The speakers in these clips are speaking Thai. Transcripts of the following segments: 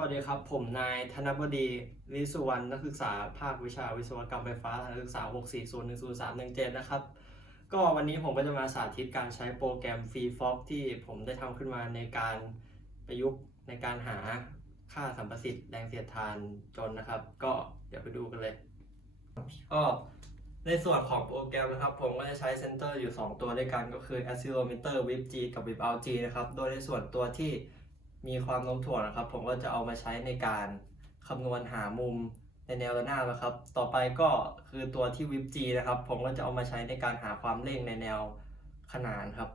วัสดีครับ ผมนายธนบดีลิสุวรรณนักศึกษาภาควิชาวิศวกรรมไฟฟ้านักศึกษา 6401037นะครับ ก็วันนี้ผมก็จะมาสาธิตการใช้โปรแกรม FreeFox ที่ผมได้ทำขึ้นมาในการประยุกต์ในการหาค่าสัมประสิทธิ์แรงเสียดทานจนนะครับ ก็เดี๋ยวไปดูกันเลย ก็ในส่วนของโปรแกรมนะครับ ผมก็จะใช้เซนเตอร์อยู่ 2 ตัวด้วยกันก็คือ accelerometer whip g กับ whip out g นะครับ โดยในส่วนตัวที่ มีความโน้มถ่วงนะครับ ผมก็จะเอามาใช้ในการคำนวณหามุมในแนวระนาบนะครับ ต่อไปก็คือตัวที่ whip g นะครับ ผมก็จะเอามาใช้ในการหาความเร่งในแนวขนานครับ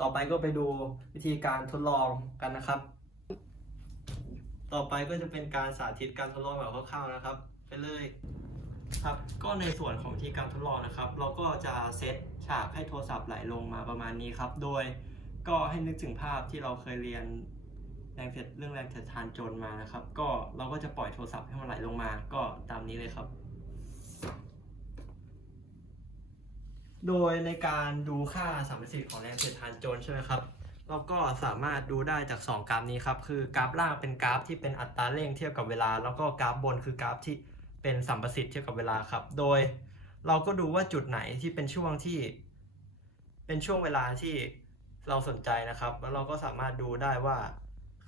ต่อไปก็ไปดูวิธีการทดลองกันนะครับ ต่อไปก็จะเป็นการสาธิตการทดลองแบบคร่าวๆนะครับ ไปเลยครับ ก็ในส่วนของวิธีการทดลองนะครับ เราก็จะเซตฉากให้โทรศัพท์ไหลลงมาประมาณนี้ครับ โดยก็ให้นึกถึงภาพที่เราเคยเรียน แรงเสียดเรื่องแรงเสียดทานโจรมานะครับ ก็เราก็จะปล่อยโทรศัพท์ให้มันไหลลงมา ก็ตามนี้เลยครับ โดยในการดูค่าสัมประสิทธิ์ของแรงเสียดทานโจรใช่ไหมครับเราก็สามารถดูได้จาก 2 กราฟนี้ครับ คือกราฟล่างเป็นกราฟที่เป็นอัตราเร่งเทียบกับเวลา แล้วก็กราฟบนคือกราฟที่เป็นสัมประสิทธิ์เทียบกับเวลาครับ โดยเราก็ดูว่าจุดไหนที่เป็นช่วงที่ เป็นช่วงเวลาที่เราสนใจนะครับ แล้วเราก็สามารถดูได้ว่า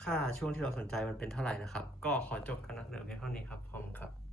ค่าช่วงที่เราสนใจมันเป็นเท่าไหร่นะครับ ก็ขอจบการนำเสนอเพียงเท่านี้ครับขอบคุณครับ